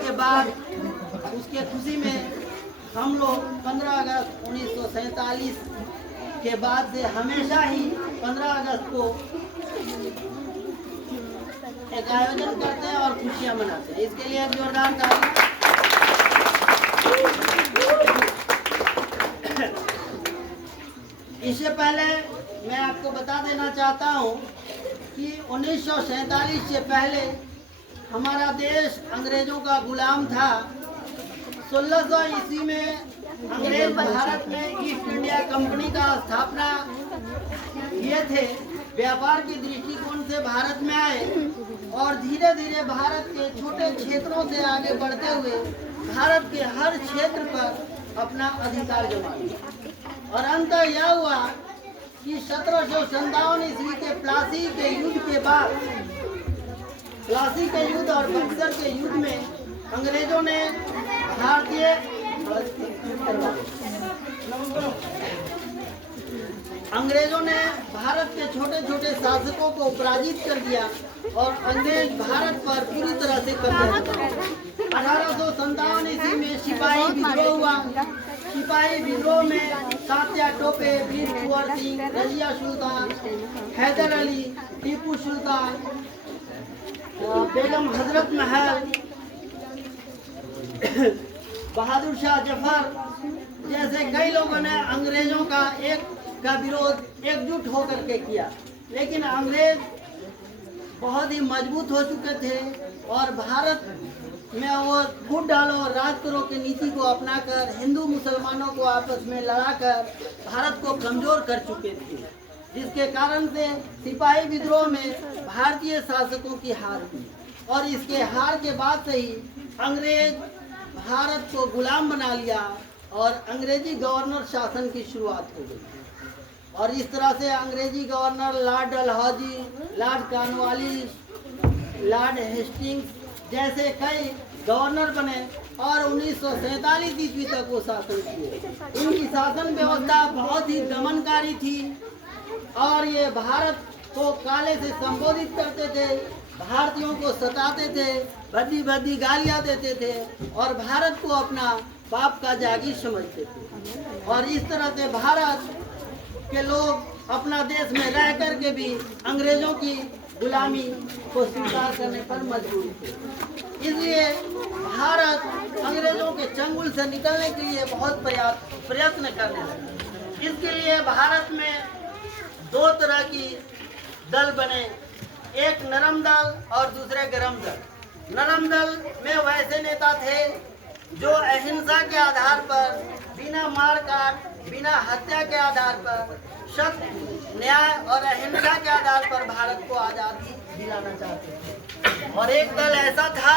के बाद उसके खुशी में हम लोग 15 अगस्त 1947 के बाद से हमेशा ही 15 अगस्त को एक आयोजन करते हैं और खुशियां मनाते हैं। इसके लिए एक जोरदार ताली। इससे पहले मैं आपको बता देना चाहता हूं कि 1947 से पहले हमारा देश अंग्रेजों का गुलाम था। 1600 ईस्वी में अंग्रेज भारत में ईस्ट इंडिया कंपनी का स्थापना किए थे। व्यापार के दृष्टिकोण से भारत में आए और धीरे धीरे भारत के छोटे क्षेत्रों से आगे बढ़ते हुए भारत के हर क्षेत्र पर अपना अधिकार जमा लिया। और अंत यह हुआ कि 1757 ईस्वी के प्लासी के युद्ध के बाद, प्लासी के युद्ध और बक्सर के युद्ध में अंग्रेजों ने भारत के छोटे छोटे शासकों को पराजित कर दिया और अंग्रेज भारत पर पूरी तरह से कब्जा किया। 1857 ईस्वी में सिपाही विद्रोह हुआ। सिपाही विद्रोह में तात्या टोपे, वीर कुंवर सिंह, रजिया सुल्तान, हैदर अली, टीपू सुल्तान, बेगम हजरत महल, बहादुर शाह जफर जैसे कई लोगों ने अंग्रेजों का विरोध एकजुट होकर के किया। लेकिन अंग्रेज बहुत ही मजबूत हो चुके थे और भारत में वो फूट डालो राज करो की नीति को अपनाकर हिंदू मुसलमानों को आपस में लड़ाकर भारत को कमजोर कर चुके थे, जिसके कारण से सिपाही विद्रोह में भारतीय शासकों की हार हुई। और इसके हार के बाद से ही अंग्रेज भारत को गुलाम बना लिया और अंग्रेजी गवर्नर शासन की शुरुआत हो गई। और इस तरह से अंग्रेजी governor Lord Dalhousie, Lord Cornwallis, Lord Hastings जैसे कई गवर्नर बने और 1947 ईस्वी तक वो शासन किए। इनकी शासन व्यवस्था बहुत ही दमनकारी थी और ये भारत को काले से संबोधित करते थे, भारतीयों को सताते थे, भद्दी भद्दी गालियां देते थे और भारत को अपना बाप का जागीर समझते थे। और इस तरह से भारत के लोग अपना देश में रह कर के भी अंग्रेजों की गुलामी को स्वीकार करने पर मजबूर थे। इसलिए भारत अंग्रेजों के चंगुल से निकलने के लिए बहुत प्रयत्न करने लगा। इसके लिए भारत में दो तरह की दल बने, एक नरम दल और दूसरे गरम दल। नरम दल में वैसे नेता थे जो अहिंसा के आधार पर, बिना मार काट, बिना हत्या के आधार पर, सत्य, न्याय और अहिंसा के आधार पर भारत को आजादी दिलाना चाहते थे। और एक दल ऐसा था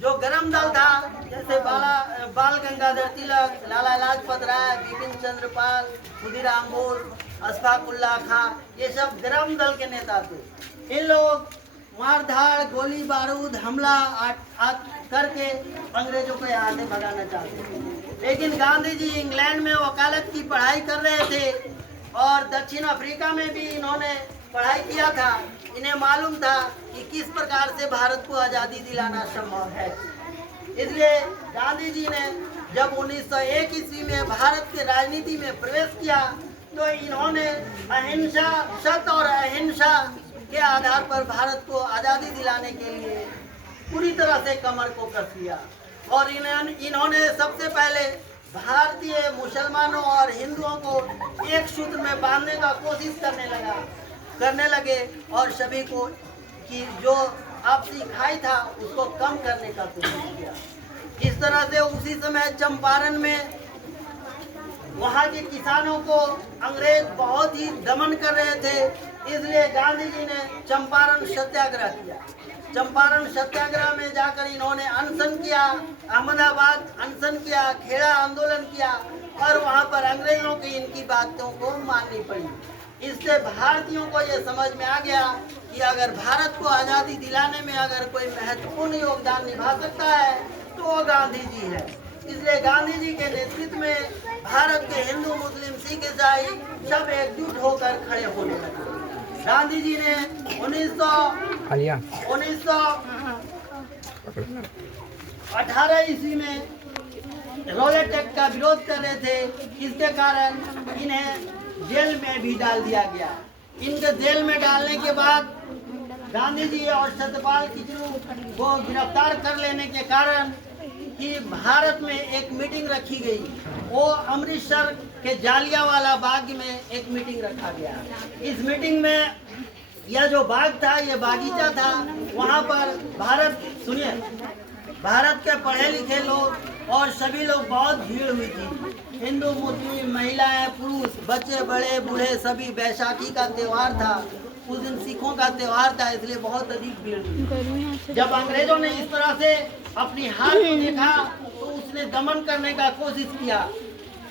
जो गरम दल था, जैसे बाल गंगाधर तिलक, लाला लाजपत राय, बिपिन चंद्र पाल, खुदीराम बोस, अशफाक उल्लाह खां, ये सब गरम दल के नेता थे। इन लोग मारधाड़, गोली बारूद, हमला करके अंग्रेजों को यहाँ से भगाना चाहते थे। लेकिन गांधी जी इंग्लैंड में वकालत की पढ़ाई कर रहे थे और दक्षिण अफ्रीका में भी इन्होंने पढ़ाई किया था। इन्हें मालूम था कि किस प्रकार से भारत को आज़ादी दिलाना संभव है। इसलिए गांधी जी ने जब 1901 ईस्वी में भारत के राजनीति में प्रवेश किया तो इन्होंने अहिंसा, सत्य और अहिंसा के आधार पर भारत को आज़ादी दिलाने के लिए पूरी तरह से कमर को कस लिया। और इन्होंने सबसे पहले भारतीय मुसलमानों और हिंदुओं को एक सूत्र में बांधने का कोशिश करने लगे और सभी को कि जो आपसी खाई था उसको कम करने का कोशिश किया। इस तरह से उसी समय चंपारण में वहाँ के किसानों को अंग्रेज बहुत ही दमन कर रहे थे। इसलिए गांधी जी ने चंपारण सत्याग्रह किया। चंपारण सत्याग्रह में जाकर इन्होंने अनशन किया, अहमदाबाद अनशन किया, खेड़ा आंदोलन किया और वहाँ पर अंग्रेजों की इनकी बातों को माननी पड़ी। इससे भारतीयों को ये समझ में आ गया कि अगर भारत को आज़ादी दिलाने में अगर कोई महत्वपूर्ण योगदान निभा सकता है तो वो गांधी जी है। इसलिए गांधी जी के नेतृत्व में भारत के हिंदू, मुस्लिम, सिख, ईसाई सब एकजुट होकर खड़े होने लगे। गांधी जी ने 1918 18 ईस्वी में रॉलेट एक्ट का विरोध कर रहे थे, इसके कारण इन्हें जेल में भी डाल दिया गया। इनके जेल में डालने के बाद गांधी जी और सत्यपाल किचलू को गिरफ्तार कर लेने के कारण कि भारत में एक मीटिंग रखी गई। वो अमृतसर के जालियांवाला बाग में एक मीटिंग रखा गया। इस मीटिंग में यह जो बाग था, ये बागीचा था, वहाँ पर भारत के पढ़े लिखे लोग और सभी लोग बहुत भीड़ हुई थी। हिंदू, मुस्लिम, महिलाएं, पुरुष, बच्चे, बड़े, बूढ़े सभी। बैसाखी का त्योहार था, उस दिन सिखों का त्योहार था, इसलिए बहुत अधिक भीड़ हुई। जब अंग्रेजों ने इस तरह से अपनी हार को देखा तो उसने दमन करने का कोशिश किया।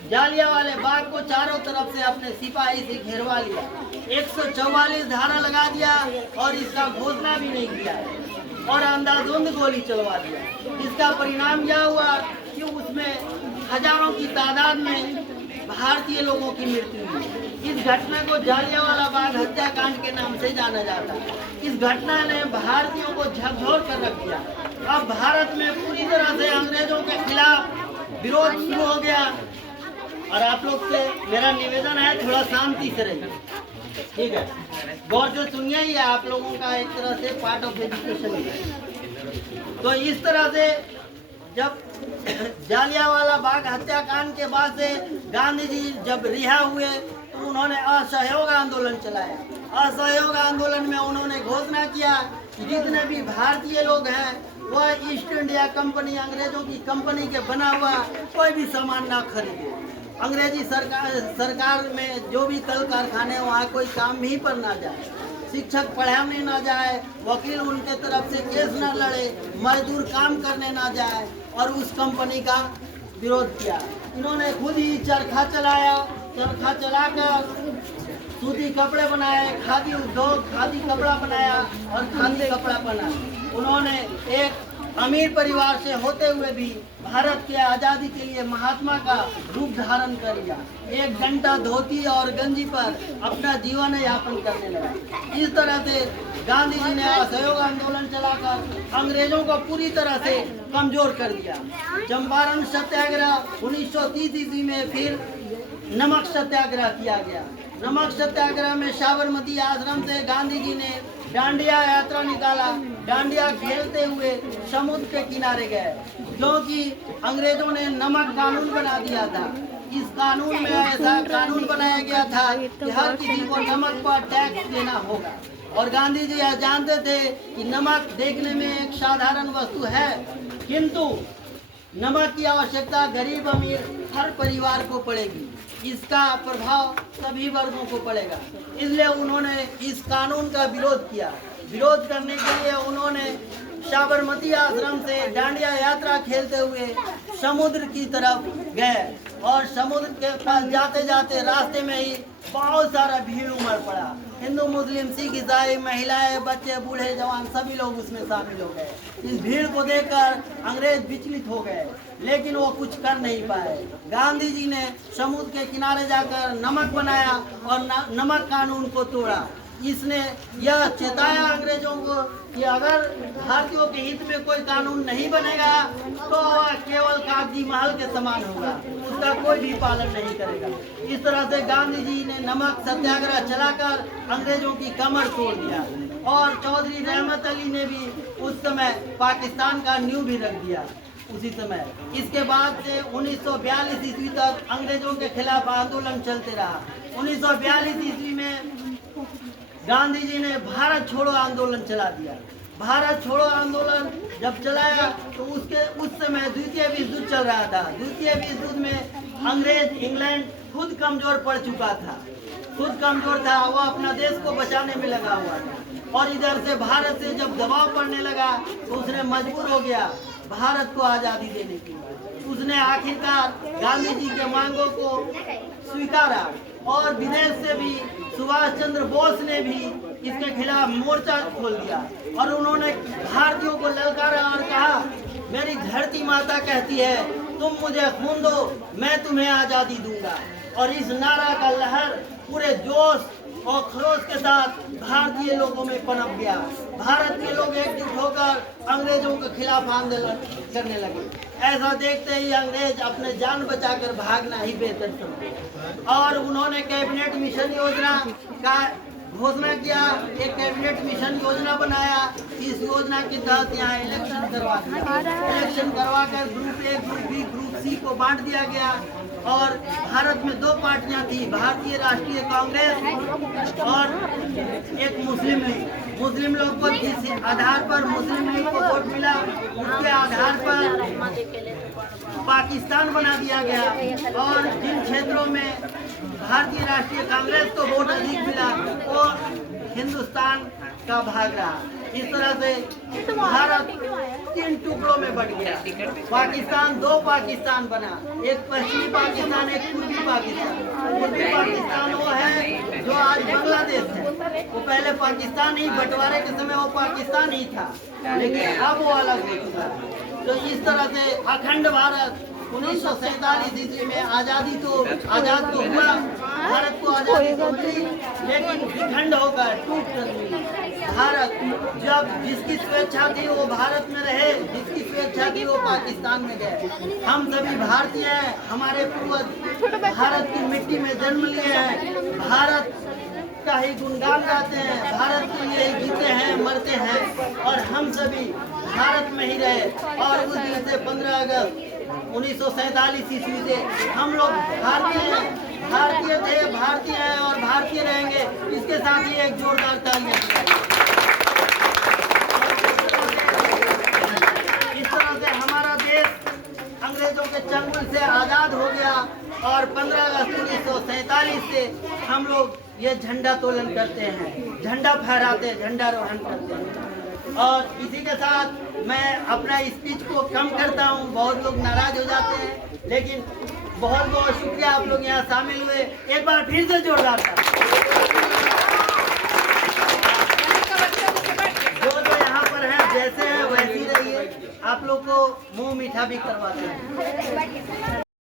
जालियांवाले बाग को चारों तरफ से अपने सिपाही से घेरवा लिया, 144 धारा लगा दिया और इसका घोषणा भी नहीं किया और अंधाधुंध गोली चलवा दिया। इसका परिणाम यह हुआ कि उसमें हजारों की तादाद में भारतीय लोगों की मृत्यु हुई। इस घटना को जालियांवाला बाग हत्याकांड के नाम से जाना जाता है। इस घटना ने भारतीयों को झकझोर कर रख दिया। अब भारत में पूरी तरह से अंग्रेजों के खिलाफ विरोध शुरू हो गया। और आप लोग से मेरा निवेदन है, थोड़ा शांति से रहिए, ठीक है? गौर से सुनिए, ये आप लोगों का एक तरह से पार्ट ऑफ एजुकेशन है। तो इस तरह से जब जालियांवाला बाग हत्याकांड के बाद से गांधी जी जब रिहा हुए तो उन्होंने असहयोग आंदोलन चलाया। असहयोग आंदोलन में उन्होंने घोषणा किया कि जितने भी भारतीय लोग हैं वह ईस्ट इंडिया कंपनी, अंग्रेजों की कंपनी के बना हुआ कोई भी सामान ना खरीदे। अंग्रेजी सरकार में जो भी कल कारखाने वहाँ कोई काम ही पर ना जाए, शिक्षक पढ़ाने ना जाए, वकील उनके तरफ से केस ना लड़े, मजदूर काम करने ना जाए और उस कंपनी का विरोध किया। इन्होंने खुद ही चरखा चलाया, चरखा चलाकर सूती कपड़े बनाए, खादी उद्योग, खादी कपड़ा बनाया और खादी कपड़ा बना। उन्होंने एक अमीर परिवार से होते हुए भी भारत के आज़ादी के लिए महात्मा का रूप धारण कर लिया। एक घंटा धोती और गंजी पर अपना जीवन यापन करने लगा। इस तरह से गांधी जी ने असहयोग आंदोलन चलाकर अंग्रेजों को पूरी तरह से कमजोर कर दिया। चंपारण सत्याग्रह 1930 ईस्वी में फिर नमक सत्याग्रह किया गया। नमक सत्याग्रह में साबरमती आश्रम से गांधी जी ने डांडिया यात्रा निकाला। डांडिया खेलते हुए समुद्र के किनारे गए, क्योंकि अंग्रेजों ने नमक कानून बना दिया था। इस कानून में ऐसा कानून बनाया गया था कि हर किसी को नमक पर टैक्स देना होगा। और गांधी जी यह जानते थे कि नमक देखने में एक साधारण वस्तु है, किंतु नमक की आवश्यकता गरीब अमीर हर परिवार को पड़ेगी। इसका प्रभाव सभी वर्गों को पड़ेगा। इसलिए उन्होंने इस कानून का विरोध किया। विरोध करने के लिए उन्होंने साबरमती आश्रम से डांडिया यात्रा खेलते हुए समुद्र की तरफ गए और समुद्र के पास जाते जाते रास्ते में ही बहुत सारा भीड़ उमड़ पड़ा। हिंदू, मुस्लिम, सिख, ईसाई, महिलाएं, बच्चे, बूढ़े, जवान सभी लोग उसमें शामिल हो गए। इस भीड़ को देखकर अंग्रेज विचलित हो गए, लेकिन वो कुछ कर नहीं पाए। गांधी जी ने समुद्र के किनारे जाकर नमक बनाया और नमक कानून को तोड़ा। इसने यह चेताया अंग्रेजों को कि अगर भारतीयों के हित में कोई कानून नहीं बनेगा तो वह केवल कागजी महल के समान होगा, उसका कोई भी पालन नहीं करेगा। इस तरह से गांधी जी ने नमक सत्याग्रह चलाकर अंग्रेजों की कमर तोड़ दिया और चौधरी रहमत अली ने भी उस समय पाकिस्तान का नींव भी रख दिया उसी समय। इसके बाद से 1942 ईस्वी तक अंग्रेजों के खिलाफ आंदोलन चलते रहा। 1942 ईस्वी में गांधी जी ने भारत छोड़ो आंदोलन चला दिया। भारत छोड़ो आंदोलन जब चलाया तो उस समय द्वितीय विश्व युद्ध चल रहा था। द्वितीय विश्व युद्ध में अंग्रेज, इंग्लैंड खुद कमजोर पड़ चुका था, खुद कमजोर था, वो अपना देश को बचाने में लगा हुआ था। और इधर से भारत से जब दबाव पड़ने लगा तो उसने मजबूर हो गया भारत को आज़ादी देने की। उसने आखिरकार गांधी जी के मांगों को स्वीकारा और विदेश से भी सुभाष चंद्र बोस ने भी इसके खिलाफ मोर्चा खोल दिया और उन्होंने भारतीयों को ललकारा और कहा, मेरी धरती माता कहती है तुम मुझे खून दो, मैं तुम्हें आज़ादी दूंगा। और इस नारा का लहर पूरे जोश और खरोश के साथ भारतीय लोगों में पनप गया। भारत के लोग एकजुट होकर अंग्रेजों के खिलाफ आंदोलन करने लगे। ऐसा देखते ही अंग्रेज अपने जान बचाकर भागना ही बेहतर समझे और उन्होंने कैबिनेट मिशन योजना का घोषणा किया। एक कैबिनेट मिशन योजना बनाया। इस योजना के तहत यहाँ इलेक्शन करवा दिया। इलेक्शन करवाकर group A, group B, group C को बांट दिया गया और भारत में दो पार्टियां थी, भारतीय राष्ट्रीय कांग्रेस और एक मुस्लिम लीग। मुस्लिम लोग को जिस आधार पर मुस्लिम लीग को वोट मिला उसके आधार पर पाकिस्तान बना दिया गया और जिन क्षेत्रों में भारतीय राष्ट्रीय कांग्रेस को वोट अधिक मिला वो हिंदुस्तान का भाग रहा। इस तरह से भारत 3 टुकड़ों में बट गया। पाकिस्तान 2 पाकिस्तान बना, एक पश्चिमी पाकिस्तान, एक पूर्वी पाकिस्तान। पूर्वी पाकिस्तान वो है जो आज बांग्लादेश है। वो पहले पाकिस्तान ही, बंटवारे के समय वो पाकिस्तान ही था, लेकिन अब वो अलग हो चुका। तो इस तरह से अखंड भारत 1947 ईस्वी में आजाद तो हुआ, भारत को आजादी तो मिली, लेकिन विखंड होकर टूट कर मिली। भारत जब जिसकी स्वेच्छा थी वो भारत में रहे, जिसकी स्वेच्छा थी वो पाकिस्तान में गए। हम सभी भारतीय हैं, हमारे पूर्वज भारत की मिट्टी में जन्म लिए हैं, भारत का ही गुणगान गाते हैं, भारत के लिए ही जीते हैं, मरते हैं और हम सभी भारत में ही रहे। और उस दिन से 15 अगस्त 1947 ईस्वी से हम लोग भारतीय थे, भारतीय हैं और भारतीय रहेंगे। इसके साथ ही एक जोरदार तालियां बजाइए। इस तरह से हमारा देश अंग्रेजों के चंगुल से आजाद हो गया और 15 अगस्त 1947 से हम लोग ये झंडा तोलन करते हैं, झंडा फहराते हैं, झंडारोहण करते हैं। और इसी के साथ मैं अपना स्पीच को कम करता हूँ। बहुत लोग नाराज हो जाते हैं, लेकिन बहुत बहुत शुक्रिया आप लोग यहाँ शामिल हुए। एक बार फिर से जोरदार था। जो यहाँ पर हैं जैसे हैं वैसे ही रहिए। आप लोग को मुंह मीठा भी करवाते हैं।